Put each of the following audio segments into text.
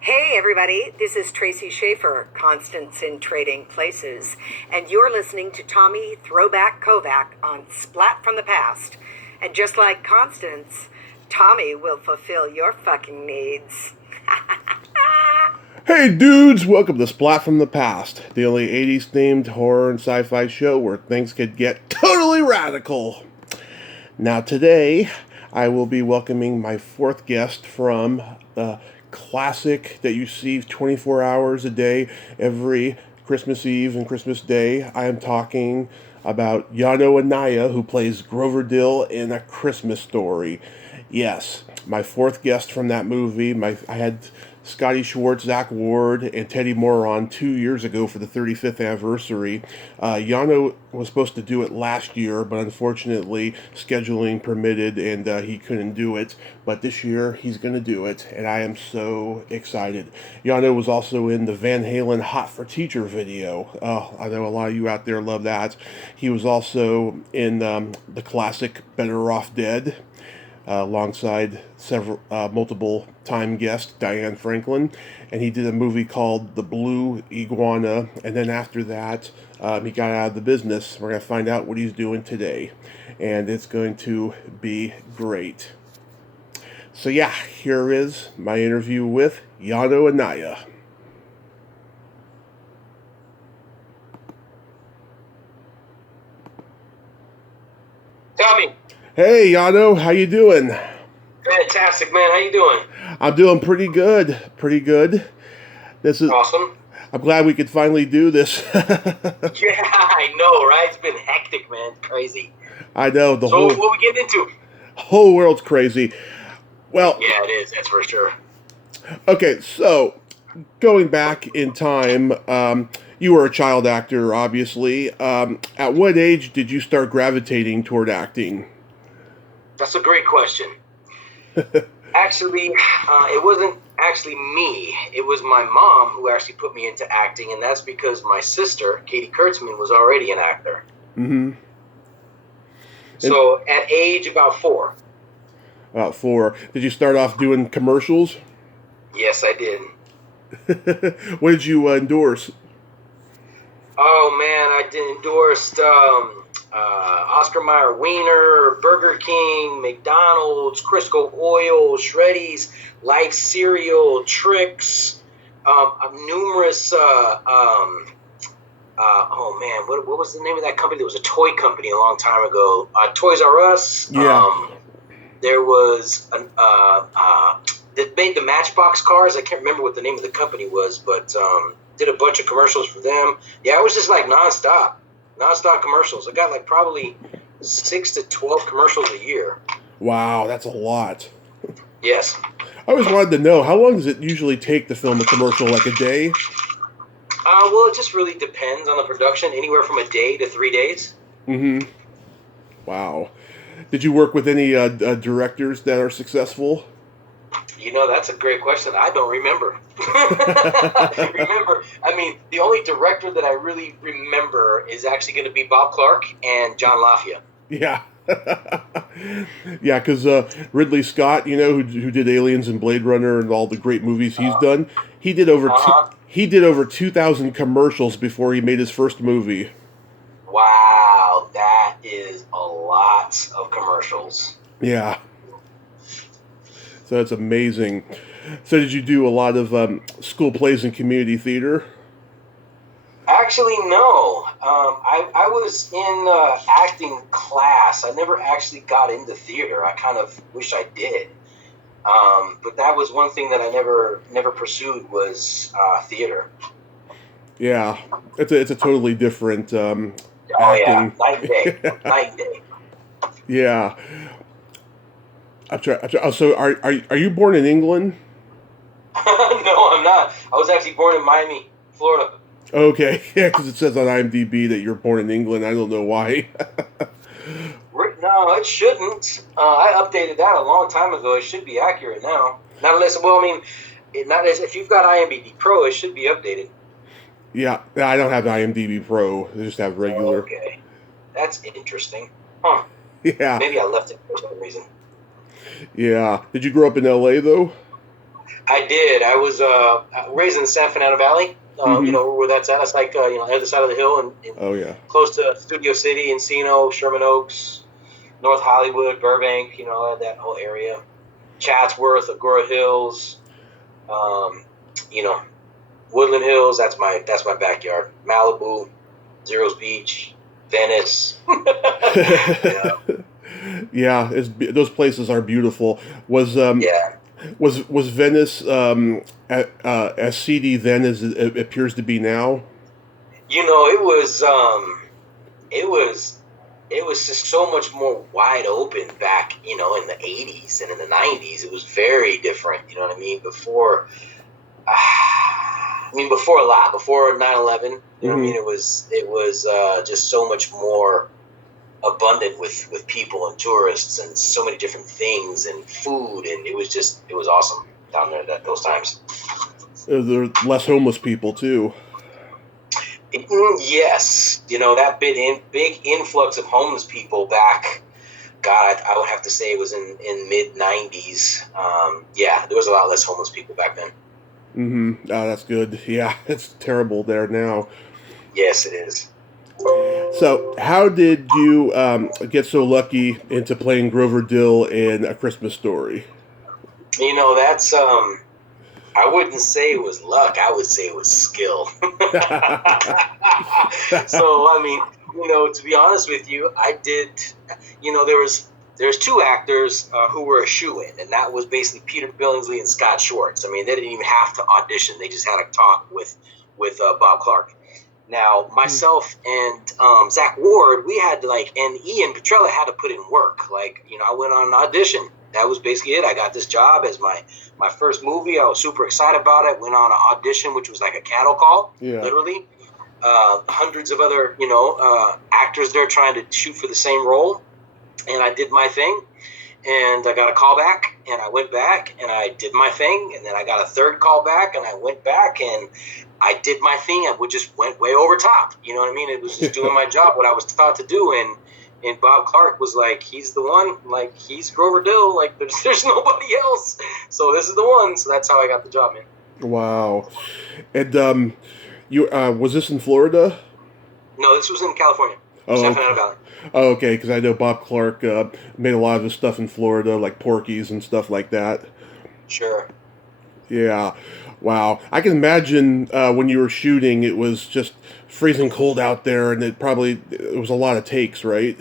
Hey, everybody, this is Tracy Schaefer, Constance in Trading Places, and you're listening to Tommy Throwback Kovac on Splat from the Past. And just like Constance, Tommy will fulfill your fucking needs. Hey dudes, welcome to Splat from the Past, the only 80s themed horror and sci-fi show where things could get totally radical. Now today, I will be welcoming my fourth guest from the classic that you see 24 hours a day, every Christmas Eve and Christmas Day. I am talking about Yano Anaya, who plays Grover Dill in A Christmas Story. Yes, my fourth guest from that movie. I had Scotty Schwartz, Zach Ward, and Teddy Moore on 2 years ago for the 35th anniversary. Yano was supposed to do it last year, but unfortunately scheduling permitted and he couldn't do it. But this year he's going to do it, and I am so excited. Yano was also in the Van Halen Hot for Teacher video. I know a lot of you out there love that. He was also in the classic Better Off Dead, alongside multiple time guest Diane Franklin, and he did a movie called The Blue Iguana, and then after that he got out of the business. We're going to find out what he's doing today, and it's going to be great. So yeah, here is my interview with Yano Anaya. Tommy. Hey Yano, how you doing? Fantastic, man. How you doing? I'm doing pretty good. Pretty good. This is awesome. I'm glad we could finally do this. Yeah, I know, right? It's been hectic, man. Crazy. I know what we getting into? Whole world's crazy. Well, yeah, it is. That's for sure. Okay, so going back in time, you were a child actor, obviously. At what age did you start gravitating toward acting? That's a great question. Actually, it wasn't actually me. It was my mom who actually put me into acting, and that's because my sister, Katie Kurtzman, was already an actor. Mm-hmm. So at age about 4. About 4. Did you start off doing commercials? Yes, I did. What did you endorse? Oh, man, I did endorsed Oscar Mayer Wiener, Burger King, McDonald's, Crisco Oil, Shreddies, Life Cereal, Trix, numerous, oh man, what was the name of that company? There was a toy company a long time ago. Toys R Us. Yeah. There was, that made the Matchbox cars. I can't remember what the name of the company was, but did a bunch of commercials for them. Yeah, it was just like nonstop commercials. I got like probably 6 to 12 commercials a year. Wow, that's a lot. Yes. I always wanted to know, how long does it usually take to film a commercial? Like a day? Well, it just really depends on the production. Anywhere from a day to 3 days. Mm-hmm. Wow. Did you work with any directors that are successful? You know, that's a great question. I don't remember. The only director that I really remember is actually going to be Bob Clark and John LaFia. Yeah. Yeah, because Ridley Scott, you know, who did Aliens and Blade Runner and all the great movies he's done, he did over 2,000 commercials before he made his first movie. Wow, that is a lot of commercials. Yeah. So that's amazing. So did you do a lot of school plays and community theater? Actually, no. I was in acting class. I never actually got into theater. I kind of wish I did. But that was one thing that I never pursued was theater. Yeah, it's a totally different acting. Yeah, night and day. Night and day. Yeah. So are you born in England? No, I'm not. I was actually born in Miami, Florida. Okay, yeah, because it says on IMDb that you're born in England. I don't know why. No, it shouldn't. I updated that a long time ago. It should be accurate now. Not unless, if you've got IMDb Pro, it should be updated. Yeah, I don't have IMDb Pro. I just have regular. Okay, that's interesting. Huh. Yeah. Maybe I left it for some reason. Yeah. Did you grow up in LA though? I did. I was raised in the San Fernando Valley. You know where that's at. That's like you know, the other side of the hill, and Oh yeah. close to Studio City, Encino, Sherman Oaks, North Hollywood, Burbank. You know that whole area. Chatsworth, Agora Hills. You know, Woodland Hills. That's my backyard. Malibu, Zero's Beach, Venice. Yeah. Yeah, those places are beautiful. Yeah. Was Venice as seedy then as it appears to be now? You know, it was just so much more wide open back, you know, in the 80s and in the 90s. It was very different, you know what I mean? Before before a lot, before 9/11, you know what I mean? It was just so much more abundant with people and tourists and so many different things and food, and it was awesome down there those times. There are less homeless people too. Yes, you know that big influx of homeless people back. God, I would have to say it was in mid 90s. Yeah, there was a lot less homeless people back then. Oh, that's good. Yeah, it's terrible there now. Yes, it is. So, how did you get so lucky into playing Grover Dill in A Christmas Story? You know, that's I wouldn't say it was luck. I would say it was skill. So, I mean, you know, to be honest with you, I did. You know, there's two actors who were a shoo-in, and that was basically Peter Billingsley and Scott Schwartz. I mean, they didn't even have to audition; they just had a talk with Bob Clark. Now, myself and Zach Ward, we had to and Ian Petrella had to put in work. Like, you know, I went on an audition. That was basically it. I got this job as my first movie. I was super excited about it. Went on an audition, which was like a cattle call, literally. Hundreds of other, you know, actors there trying to shoot for the same role. And I did my thing. And I got a call back, and I went back, and I did my thing. And then I got a third call back, and I went back, and I did my thing. And we just went way over top. You know what I mean? It was just doing my job, what I was taught to do. And Bob Clark was like, he's the one. Like, he's Grover Dill. Like, there's nobody else. So this is the one. So that's how I got the job, man. Wow. And you was this in Florida? No, this was in California. San Fernando Valley. Oh, okay, because I know Bob Clark made a lot of his stuff in Florida, like Porky's and stuff like that. Sure. Yeah. Wow. I can imagine when you were shooting, it was just freezing cold out there, and it was a lot of takes, right?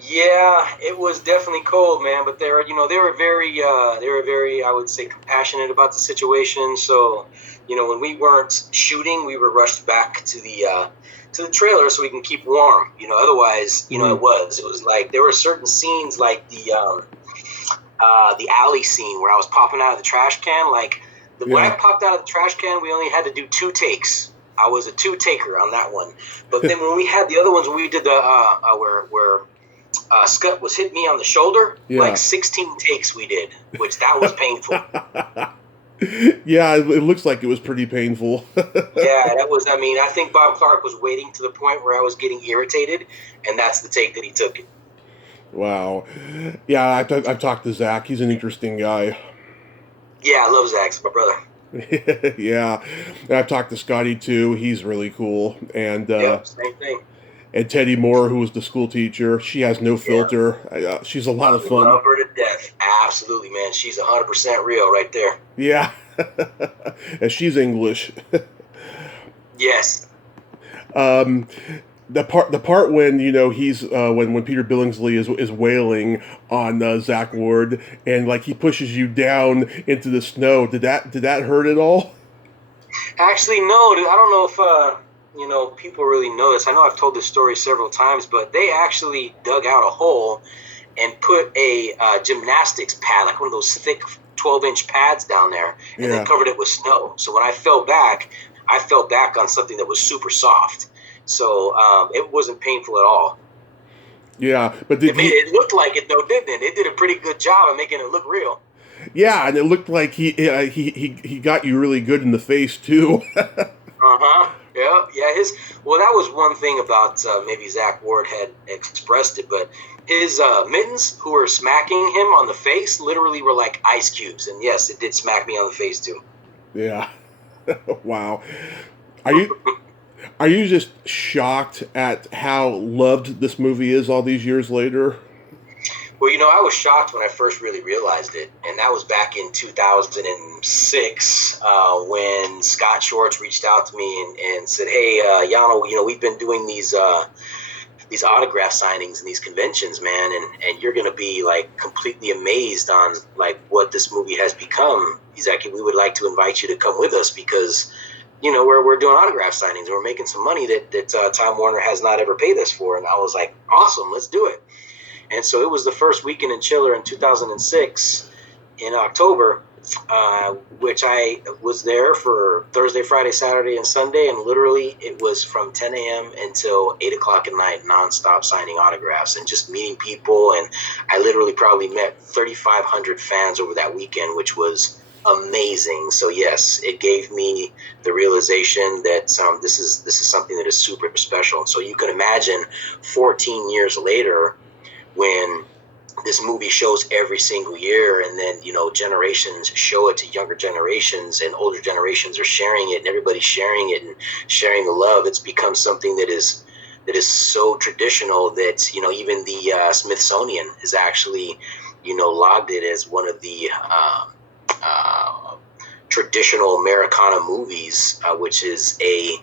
Yeah, it was definitely cold, man. But they were very, I would say, compassionate about the situation. So, you know, when we weren't shooting, we were rushed back to the trailer so we can keep warm. You know, otherwise, you know, it was like there were certain scenes like the alley scene where I was popping out of the trash can. Like when I popped out of the trash can, we only had to do 2 takes. I was a 2-taker on that one. But then when we had the other ones, when we did the where Scott was hitting me on the shoulder, like 16 takes we did, which that was painful. Yeah, it looks like it was pretty painful. Yeah, that was, I mean, I think Bob Clark was waiting to the point where I was getting irritated, and that's the take that he took. Wow. Yeah, I've talked to Zach. He's an interesting guy. Yeah, I love Zach. He's my brother. Yeah. And I've talked to Scotty, too. He's really cool. And same thing. And Teddy Moore, who was the school teacher. She has no filter. She's a lot of fun. Love her to death. Absolutely, man. She's 100% real right there. Yeah. And she's English. Yes. The part when, you know, he's when Peter Billingsley is wailing on Zach Ward, and like he pushes you down into the snow. Did that hurt at all? Actually, no. I don't know if you know, people really know this. I know I've told this story several times, but they actually dug out a hole and put a gymnastics pad, like one of those thick 12-inch pads down there, and then covered it with snow. So when I fell back on something that was super soft. So it wasn't painful at all. Yeah, but it looked like it, though, didn't it? It did a pretty good job of making it look real. Yeah, and it looked like he got you really good in the face, too. Uh-huh. Yeah. Well, that was one thing about maybe Zach Ward had expressed it, but his mittens, who were smacking him on the face, literally were like ice cubes. And yes, it did smack me on the face too. Yeah. Wow. Are you are you just shocked at how loved this movie is all these years later? Well, I was shocked when I first really realized it, and that was back in 2006 when Scott Shorts reached out to me and said, "Hey, Yano, we've been doing these autograph signings and these conventions, man, and you're gonna be like completely amazed on like what this movie has become. He's like, we would like to invite you to come with us because." We're doing autograph signings and we're making some money that Time Warner has not ever paid us for. And I was like, awesome, let's do it. And so it was the first weekend in Chiller in 2006 in October, which I was there for Thursday, Friday, Saturday, and Sunday. And literally it was from 10 a.m. until 8 o'clock at night, nonstop signing autographs and just meeting people. And I literally probably met 3,500 fans over that weekend, which was amazing. So yes, it gave me the realization that this is something that is super special. So you can imagine 14 years later when this movie shows every single year, and then generations show it to younger generations, and older generations are sharing it, and everybody's sharing it and sharing the love. It's become something that is so traditional that even the Smithsonian has actually logged it as one of the traditional Americana movies, which is it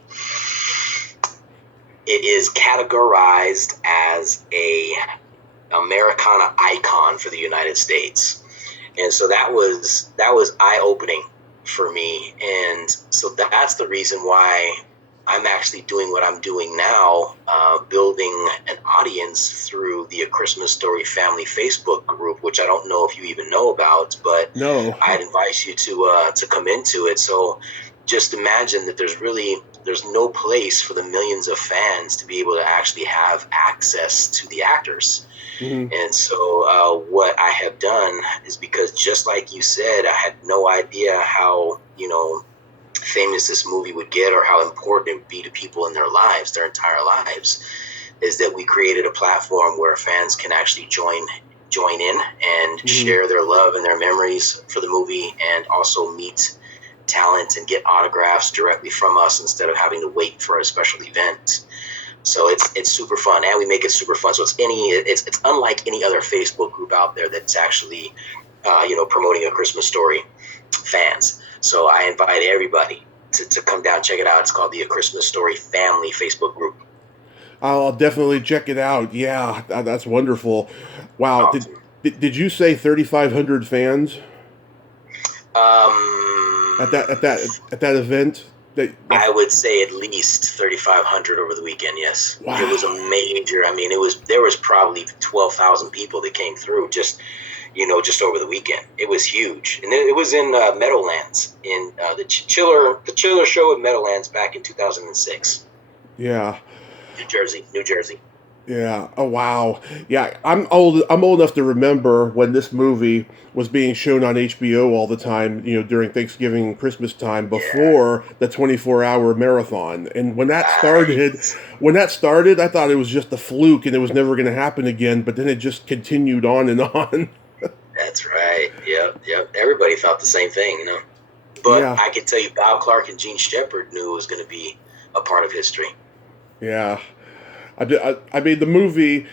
is categorized as a Americana icon for the United States. And so that was eye-opening for me. And so that's the reason why I'm actually doing what I'm doing now, building an audience through the A Christmas Story Family Facebook group, which I don't know if you even know about, but No. I'd invite you to come into it. So just imagine that there's no place for the millions of fans to be able to actually have access to the actors. Mm-hmm. And so what I have done is, because just like you said, I had no idea how, famous this movie would get or how important it would be to people in their lives, their entire lives, is that we created a platform where fans can actually join in and share their love and their memories for the movie, and also meet talent and get autographs directly from us instead of having to wait for a special event. So it's super fun, and we make it super fun. So it's unlike any other Facebook group out there that's actually promoting A Christmas Story fans. So I invite everybody to come down, check it out. It's called the A Christmas Story Family Facebook group. I'll definitely check it out. Yeah, that's wonderful. Wow. Awesome. Did you say 3,500 fans at that event? I would say at least 3,500 over the weekend. Yes. Wow. It was a major. I mean, there was probably 12,000 people that came through just over the weekend. It was huge, and it was in Meadowlands, in the Chiller show at Meadowlands back in 2006. Yeah. New Jersey. Yeah. Oh wow. Yeah. I'm old enough to remember when this movie was being shown on HBO all the time. During Thanksgiving and Christmas time before the 24-hour marathon. And when that started, I thought it was just a fluke and it was never going to happen again. But then it just continued on and on. That's right. Yep. Everybody thought the same thing, But Yeah. I can tell you, Bob Clark and Gene Shepard knew it was going to be a part of history. Yeah. I mean, the movie,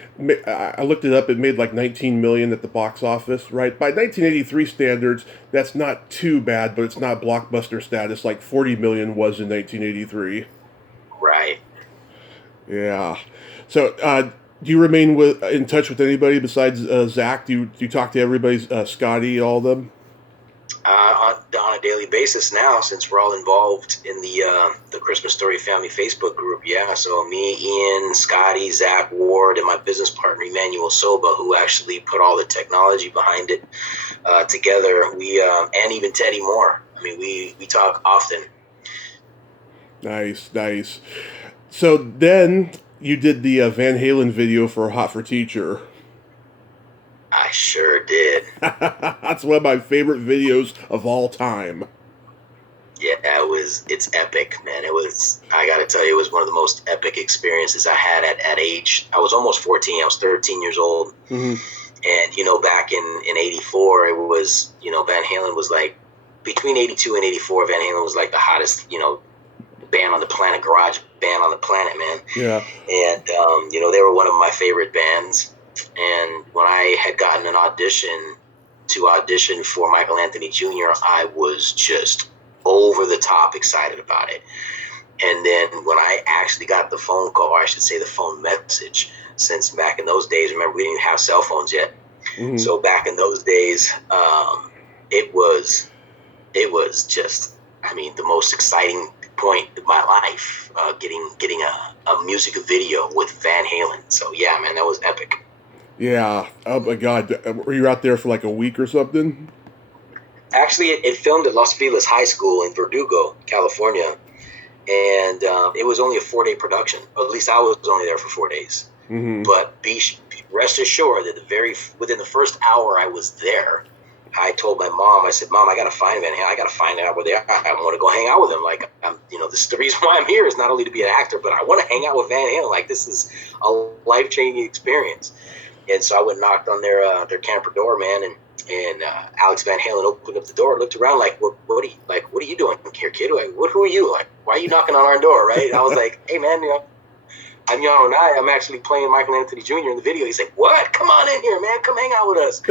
I looked it up, it made like 19 million at the box office, right? By 1983 standards, that's not too bad, but it's not blockbuster status like 40 million was in 1983. Right. Yeah. So, do you remain in touch with anybody besides Zach? Do you talk to everybody, Scotty, all of them? On a daily basis now, since we're all involved in the Christmas Story Family Facebook group. Yeah, so me, Ian, Scotty, Zach Ward, and my business partner Emmanuel Soba, who actually put all the technology behind it together. We and even Teddy Moore. I mean, we talk often. Nice. So then you did the Van Halen video for Hot for Teacher. I sure did. That's one of my favorite videos of all time. Yeah, it's epic, man. I got to tell you, it was one of the most epic experiences I had at age. I was almost 14. I was 13 years old. Mm-hmm. And, back in 84, it was, Van Halen was like, between 82 and 84, Van Halen was like the hottest, band on the planet, garage band on the planet, man. Yeah. And, they were one of my favorite bands. And when I had gotten an audition for Michael Anthony Jr., I was just over the top excited about it. And then when I actually got the phone call, or I should say the phone message, since back in those days, remember, we didn't have cell phones yet. Mm-hmm. So back in those days, it was just, the most exciting point in my life, getting a music video with Van Halen. So yeah, man, that was epic. Yeah. Oh my God. Were you out there for like a week or something? Actually, it filmed at Los Feliz High School in Verdugo, California, and it was only a 4-day production. Or at least I was only there for 4 days. Mm-hmm. But rest assured that within the first hour I was there, I told my mom, I said, "Mom, I got to find Van Halen. I got to find out where they are. I want to go hang out with them. Like, this is the reason why I'm here, is not only to be an actor, but I want to hang out with Van Halen. Like, this is a life-changing experience." And so I went and knocked on their camper door, man, and Alex Van Halen opened up the door, looked around like, what are you doing here, kid? Like, who are you? Like, why are you knocking on our door, right? And I was like, "Hey, man, I'm Yano Anaya. I'm actually playing Michael Anthony Jr. in the video." He's like, "What? Come on in here, man. Come hang out with us."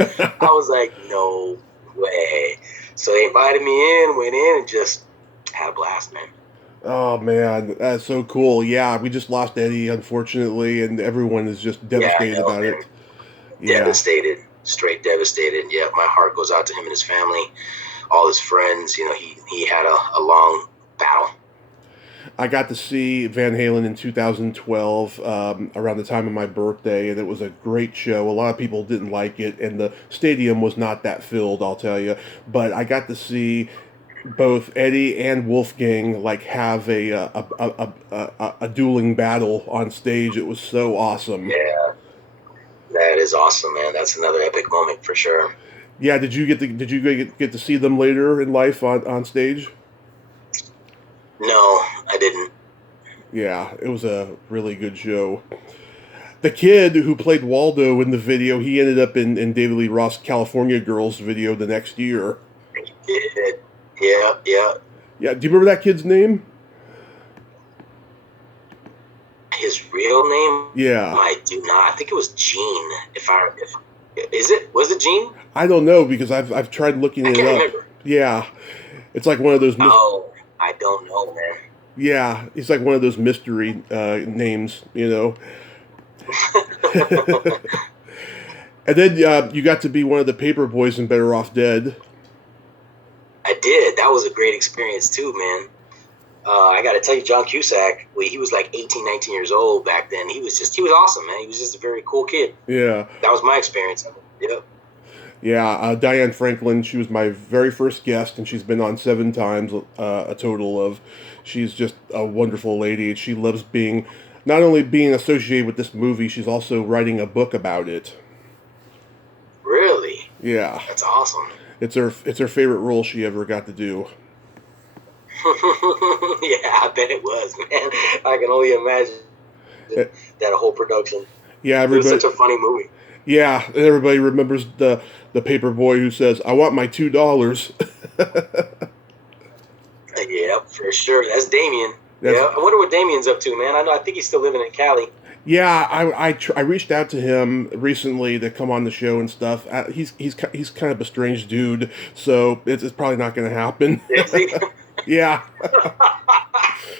I was like, "No way." So they invited me in, went in, and just had a blast, man. Oh man, that's so cool. Yeah, we just lost Eddie, unfortunately, and everyone is just devastated about man. it. Yeah. Devastated, straight devastated. Yeah, my heart goes out to him and his family, all his friends. He had a long battle. I got to see Van Halen in 2012, around the time of my birthday, and it was a great show. A lot of people didn't like it, and the stadium was not that filled, I'll tell you. But I got to see both Eddie and Wolfgang like have a dueling battle on stage. It was so awesome. Yeah, that is awesome, man. That's another epic moment for sure. Yeah, did you get to see them later in life on stage? No, I didn't. Yeah, it was a really good show. The kid who played Waldo in the video, he ended up in David Lee Roth's California Girls video the next year. Yeah. Yeah, do you remember that kid's name? His real name? Yeah. I do not. I think it was Gene. Was it Gene? I don't know, because I've tried looking it up. Remember. Yeah. It's like one of those I don't know, man. Yeah, it's like one of those mystery names, And then you got to be one of the paper boys in Better Off Dead. I did. That was a great experience too, man. I got to tell you, John Cusack, he was like 18, 19 years old back then. He was awesome, man. He was just a very cool kid. Yeah. That was my experience. Yep. Yeah, Diane Franklin, she was my very first guest, and she's been on 7 times, a total of. She's just a wonderful lady. She loves not only being associated with this movie, she's also writing a book about it. Really? Yeah. That's awesome. It's her favorite role she ever got to do. Yeah, I bet it was, man. I can only imagine that whole production. Yeah, it was such a funny movie. Yeah, and everybody remembers the paper boy who says, "I want my $2." Yeah, for sure. That's Damien. Yeah, I wonder what Damien's up to, man. I think he's still living in Cali. Yeah, I reached out to him recently to come on the show and stuff. He's kind of a strange dude, so it's probably not going to happen. Yeah.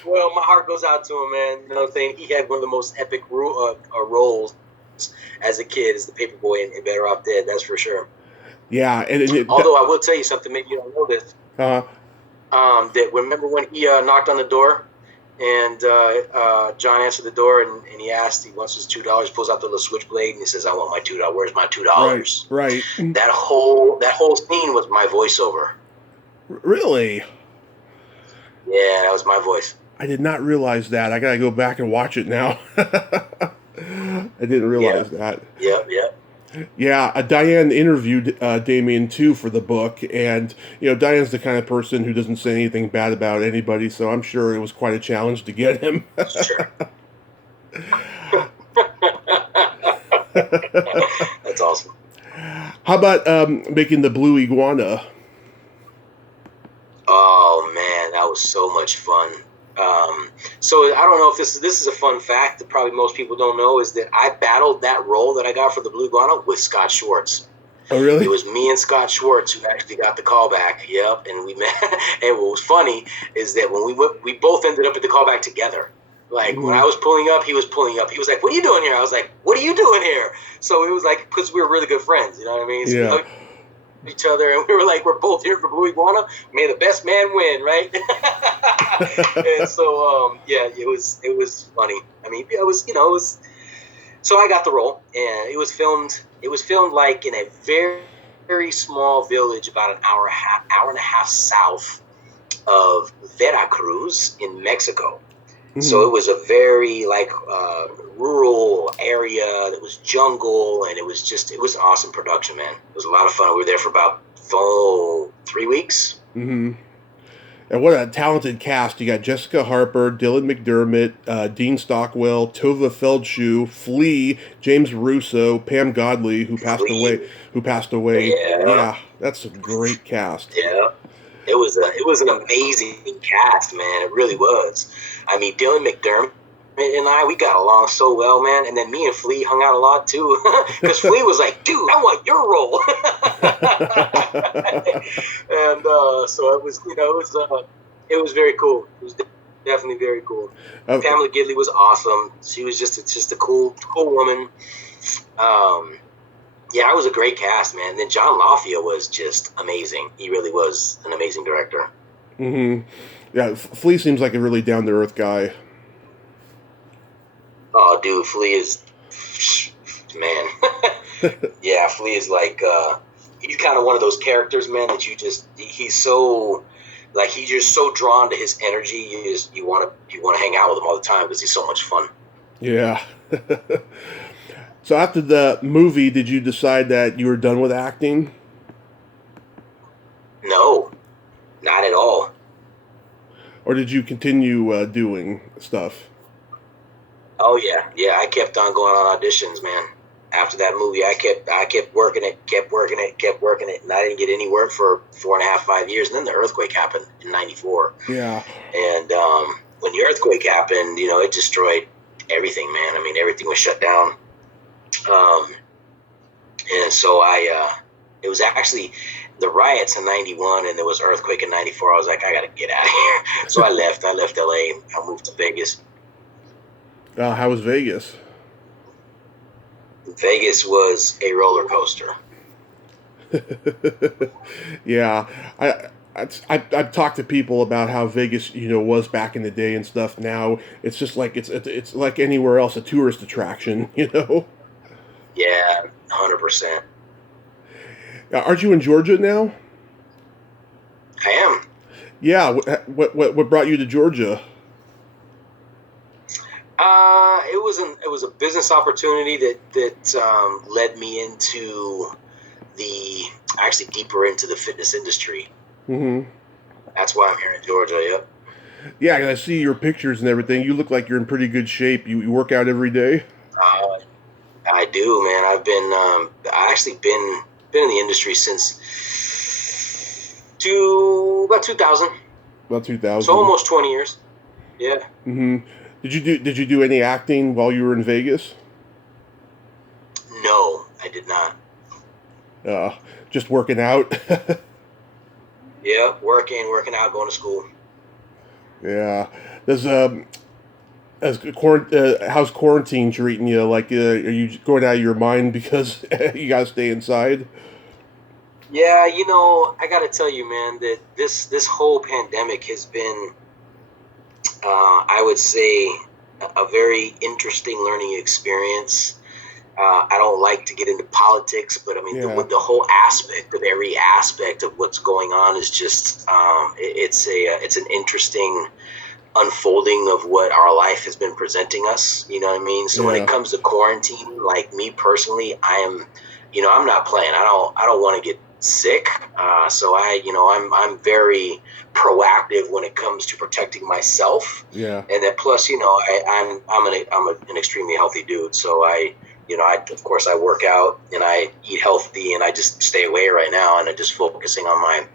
Well, my heart goes out to him, man. You know what I'm saying? He had one of the most epic roles as a kid, as the paperboy in Better Off Dead. That's for sure. Yeah, although I will tell you something, maybe you don't know this. That remember when he knocked on the door, and John answered the door, and he wants his $2. Pulls out the little switchblade, and he says, "I want my $2. Where's my $2?" Right. That whole scene was my voiceover. Really? Yeah, that was my voice. I did not realize that. I gotta go back and watch it now. I didn't realize that. Yep. Yeah, Diane interviewed Damien too for the book, and Diane's the kind of person who doesn't say anything bad about anybody, so I'm sure it was quite a challenge to get him. Sure. That's awesome. How about making the Blue Iguana? Oh man, that was so much fun. So I don't know if this is a fun fact that probably most people don't know, is that I battled that role that I got for the Blue Iguana with Scott Schwartz. Oh, really? It was me and Scott Schwartz who actually got the callback. Yep, and we met. And what was funny is that when we both ended up at the callback together. Like when I was pulling up, he was pulling up. He was like, "What are you doing here?" I was like, "What are you doing here?" So it was like, because we were really good friends, you know what I mean? So Yeah. we each other, and we were like, we're both here for Blue Iguana. May the best man win, right? And so yeah, it was funny. I mean, it was. So I got the role, and it was filmed like in a very, very small village about an hour and a half south of Veracruz in Mexico. So it was a very rural area that was jungle, and it was an awesome production, man. It was a lot of fun. We were there for about 3 weeks. Mm-hmm. And what a talented cast. You got Jessica Harper, Dylan McDermott, Dean Stockwell, Tova Feldshuh, Flea, James Russo, Pam Godley, who passed away. Yeah, that's a great cast. Yeah. It was an amazing cast, man. It really was. I mean, Dylan McDermott and we got along so well, man. And then me and Flea hung out a lot too, because Flea was like, "Dude, I want your role." And so it was very cool. It was definitely very cool. Pamela Gidley was awesome. She was just a cool woman. Yeah, it was a great cast, man. And then John Lafia was just amazing. He really was an amazing director. Mm-hmm. Yeah, Flea seems like a really down-to-earth guy. Oh, dude, Flea is... Man. Yeah, Flea is like... he's kind of one of those characters, man, that he's so... Like, you're just so drawn to his energy, you want to hang out with him all the time because he's so much fun. Yeah. So after the movie, did you decide that you were done with acting? No, not at all. Or did you continue doing stuff? Oh yeah. I kept on going on auditions, man. After that movie, I kept working it, and I didn't get any work for 4.5, 5 years. And then the earthquake happened in '94. Yeah. And when the earthquake happened, it destroyed everything, man. I mean, everything was shut down. And so it was actually the riots in '91, and there was earthquake in '94. I was like, I gotta get out of here. So I left LA. I moved to Vegas. How was Vegas? Vegas was a roller coaster. Yeah, I've talked to people about how Vegas, was back in the day and stuff. Now it's just like it's like anywhere else, a tourist attraction, Yeah, 100%. Aren't you in Georgia now? I am. Yeah. What brought you to Georgia? It was a business opportunity that led me into actually deeper into the fitness industry. Mm-hmm. That's why I'm here in Georgia. Yep. Yeah, and I see your pictures and everything. You look like you're in pretty good shape. You work out every day? I do, man. I actually been in the industry since about 2000. About 2000. So almost 20 years. Yeah. Mm-hmm. Did you do any acting while you were in Vegas? No, I did not. Just working out. Yeah, working out, going to school. Yeah. How's quarantine treating you? Like, are you going out of your mind because you gotta stay inside? Yeah, I gotta tell you, man, that this whole pandemic has been, I would say, a very interesting learning experience. I don't like to get into politics, but I mean, the whole every aspect of what's going on is just, it's an interesting unfolding of what our life has been presenting us. You know what I mean? So when it comes to quarantine, like me personally, I am, I'm not playing. I don't want to get sick. So I'm very proactive when it comes to protecting myself. Yeah. And then plus, I'm an extremely healthy dude. So of course I work out and I eat healthy and I just stay away right now. And I'm just focusing on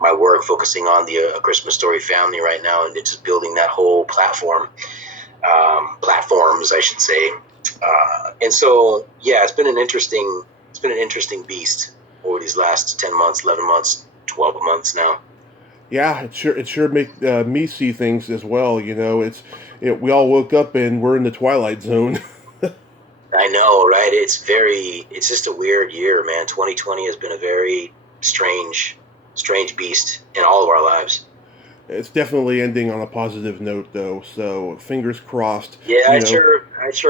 my work, focusing on the A Christmas Story family right now. And it's just building that whole platforms, I should say. And so, yeah, it's been an interesting beast over these last 10 months, 11 months, 12 months now. Yeah, it sure make me see things as well. We all woke up and we're in the twilight zone. I know, right? It's just a weird year, man. 2020 has been a very strange beast in all of our lives. It's definitely ending on a positive note, though. So fingers crossed. Yeah, I sure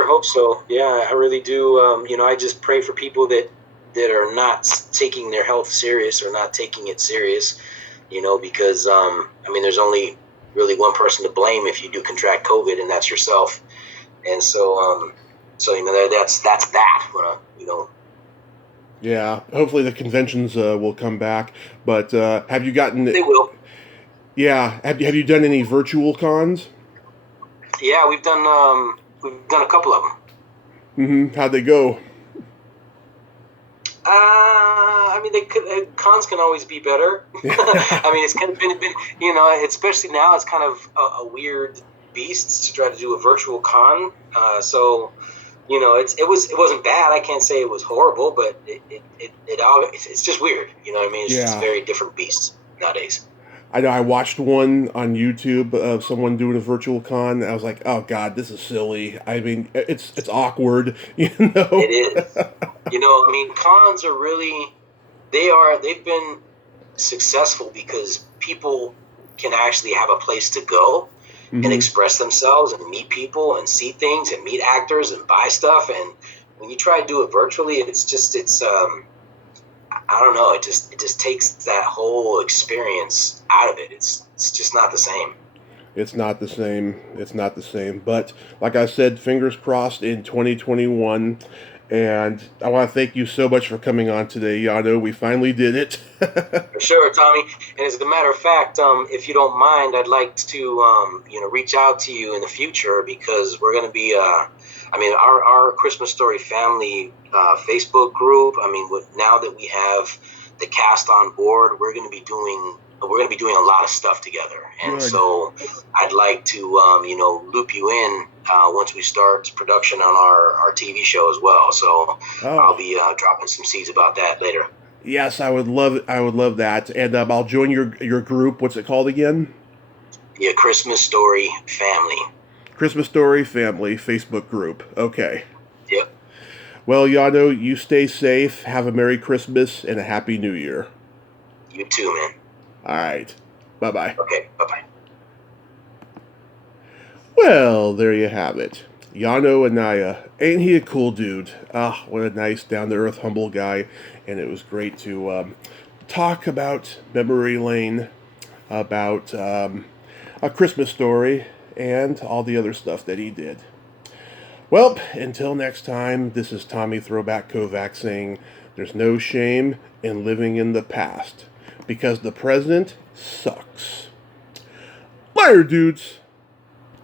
hope so. Yeah, I really do. I just pray for people that are not taking their health serious or not taking it serious. Because there's only really one person to blame if you do contract COVID, and that's yourself. And so that's that. Yeah, hopefully the conventions will come back. But have you gotten? They will. Yeah, have you done any virtual cons? Yeah, we've done a couple of them. Mm-hmm. How'd they go? Cons can always be better. It's kind of been especially now it's kind of a weird beast to try to do a virtual con. It wasn't bad. I can't say it was horrible, but it's just weird. It's just a very different beast nowadays. I know I watched one on YouTube of someone doing a virtual con, and I was like, "Oh God, this is silly." I mean, it's awkward, It is. Cons are really they've been successful because people can actually have a place to go and express themselves and meet people and see things and meet actors and buy stuff. And when you try to do it virtually, I don't know. It just takes that whole experience out of it. It's just not the same. It's not the same. It's not the same. But like I said, fingers crossed in 2021. And I want to thank you so much for coming on today, Yano. We finally did it. For sure, Tommy. And as a matter of fact, if you don't mind, I'd like to reach out to you in the future because we're going to be our Christmas Story family Facebook group. Now that we have the cast on board, we're going to be doing a lot of stuff together. And Good. So I'd like to loop you in once we start production on our TV show as well. So I'll be dropping some seeds about that later. Yes, I would love that. And I'll join your group. What's it called again? The Christmas Story Family. Christmas Story Family Facebook group. Okay. Yep. Well, Yano, you stay safe. Have a Merry Christmas and a Happy New Year. You too, man. All right. Bye-bye. Okay, bye-bye. Well, there you have it. Yano Anaya. Ain't he a cool dude? Ah, what a nice, down-to-earth, humble guy. And it was great to talk about Memory Lane, about A Christmas Story, and all the other stuff that he did. Well, until next time, this is Tommy Throwback Kovac saying there's no shame in living in the past, because the present sucks. Later, dudes!